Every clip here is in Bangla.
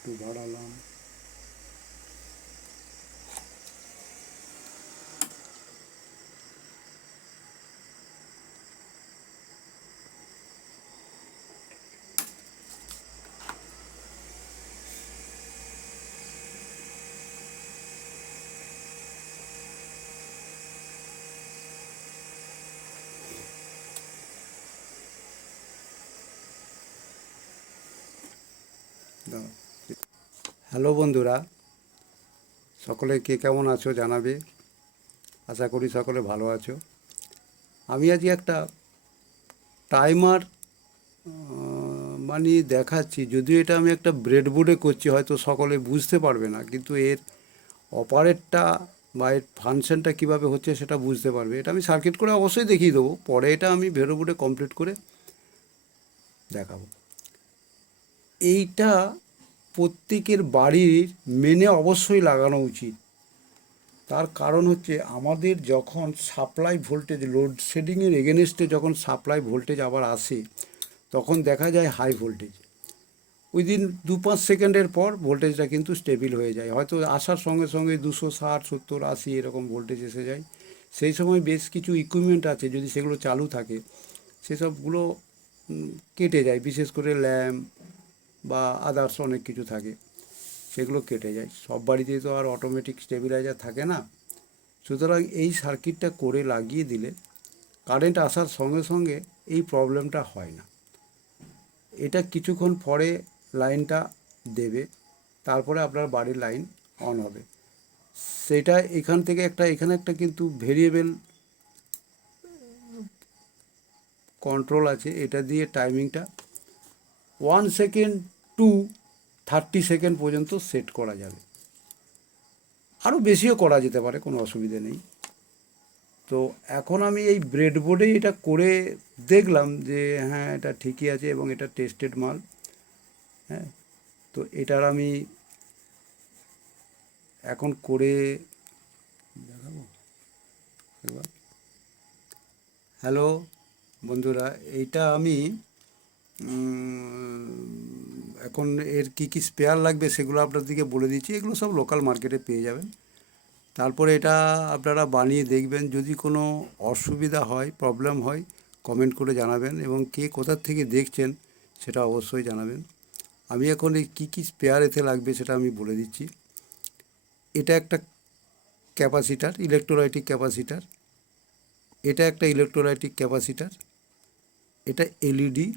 একটু বাড়ালাম। হ্যালো বন্ধুরা, সকলে কে কেমন আছো জানাবে। আশা করি সকলে ভালো আছো। আমি আজকে একটা টাইমার বানিয়ে দেখাচ্ছি। যদিও এটা আমি একটা ব্রেডবোর্ডে করছি, হয়তো সকলে বুঝতে পারবে না, কিন্তু এর অপারেটটা বা এর ফাংশনটা কীভাবে হচ্ছে সেটা বুঝতে পারবে। এটা আমি সার্কিট করে অবশ্যই দেখিয়ে দেবো, পরে এটা আমি ব্রেডবোর্ডে কমপ্লিট করে দেখাবো। এইটা প্রত্যেকের বাড়ির মেনে অবশ্যই লাগানো উচিত। তার কারণ হচ্ছে, আমাদের যখন সাপ্লাই ভোল্টেজ লোডশেডিংয়ের এগেনস্টে যখন সাপ্লাই ভোল্টেজ আবার আসে, তখন দেখা যায় হাই ভোল্টেজ। উইদিন 2-5 সেকেন্ডের পর ভোল্টেজটা কিন্তু স্টেবিল হয়ে যায়। হয়তো আসার সঙ্গে সঙ্গে 260, 70, 80 এরকম ভোল্টেজ এসে যায়। সেই সময় বেশ কিছু ইকুইপমেন্ট আছে, যদি সেগুলো চালু থাকে সেসবগুলো কেটে যায়। বিশেষ করে ল্যাম্প বা আদার্স অনেক কিছু থাকে, সেগুলো কেটে যায়। সব বাড়িতেই তো আর অটোমেটিক স্টেবিলাইজার থাকে না। সুতরাং এই সার্কিটটা করে লাগিয়ে দিলে কারেন্ট আসার সঙ্গে সঙ্গে এই প্রবলেমটা হয় না। এটা কিছুক্ষণ পরে লাইনটা দেবে, তারপরে আপনার বাড়ির লাইন অন হবে। সেটা এখানে একটা কিন্তু ভেরিয়েবল কন্ট্রোল আছে। এটা দিয়ে টাইমিংটা 1 সেকেন্ড টু 30 সেকেন্ড পর্যন্ত সেট করা যাবে। আরও বেশিও করা যেতে পারে, কোনো অসুবিধে নেই। তো এখন আমি এই ব্রেডবোর্ডেই এটা করে দেখলাম যে হ্যাঁ, এটা ঠিকই আছে এবং এটা টেস্টেড মাল। হ্যাঁ, তো এটার আমি এখন করে দেখাবো একবার। হ্যালো বন্ধুরা, এইটা আমি এখন এর কী কী স্পেয়ার লাগবে সেগুলো আপনাদেরকে বলে দিচ্ছি। এগুলো সব লোকাল মার্কেটে পেয়ে যাবেন। তারপরে এটা আপনারা বানিয়ে দেখবেন। যদি কোনো অসুবিধা হয়, প্রবলেম হয়, কমেন্ট করে জানাবেন, এবং কে কোথার থেকে দেখছেন সেটা অবশ্যই জানাবেন। আমি এখন এই কী কী স্পেয়ার এতে লাগবে সেটা আমি বলে দিচ্ছি। এটা একটা ক্যাপাসিটার, ইলেকট্রোলাইটিক ক্যাপাসিটার। এটা একটা ইলেকট্রোলাইটিক ক্যাপাসিটার। এটা এলইডি।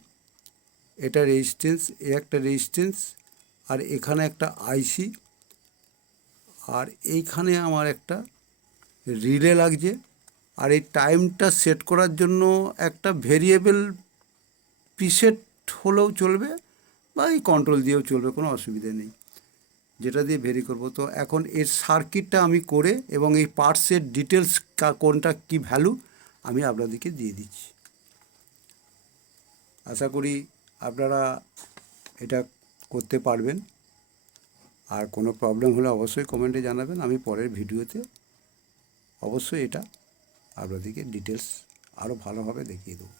এটা রেজিস্ট্যান্স, এ একটা রেজিস্ট্যান্স, আর এখানে একটা আইসি, আর এইখানে আমার একটা রিলে লাগছে। আর এই টাইমটা সেট করার জন্য একটা ভেরিয়েবল প্রিসেট হলেও চলবে, বা এই কন্ট্রোল দিয়েও চলবে, কোনো অসুবিধে নেই, যেটা দিয়ে ভেরি করব। তো এখন এর সার্কিটটা আমি করে এবং এই পার্টসের ডিটেলস কোনটা কি ভ্যালু আমি আপনাদেরকে দিয়ে দিচ্ছি। আশা করি আপনারা এটা করতে পারবেন। আর কোনো প্রবলেম হলে অবশ্যই কমেন্টে জানাবেন। আমি পরের ভিডিওতে অবশ্যই এটা আপনাদেরকে ডিটেলস আরও ভালোভাবে দেখিয়ে দেবো।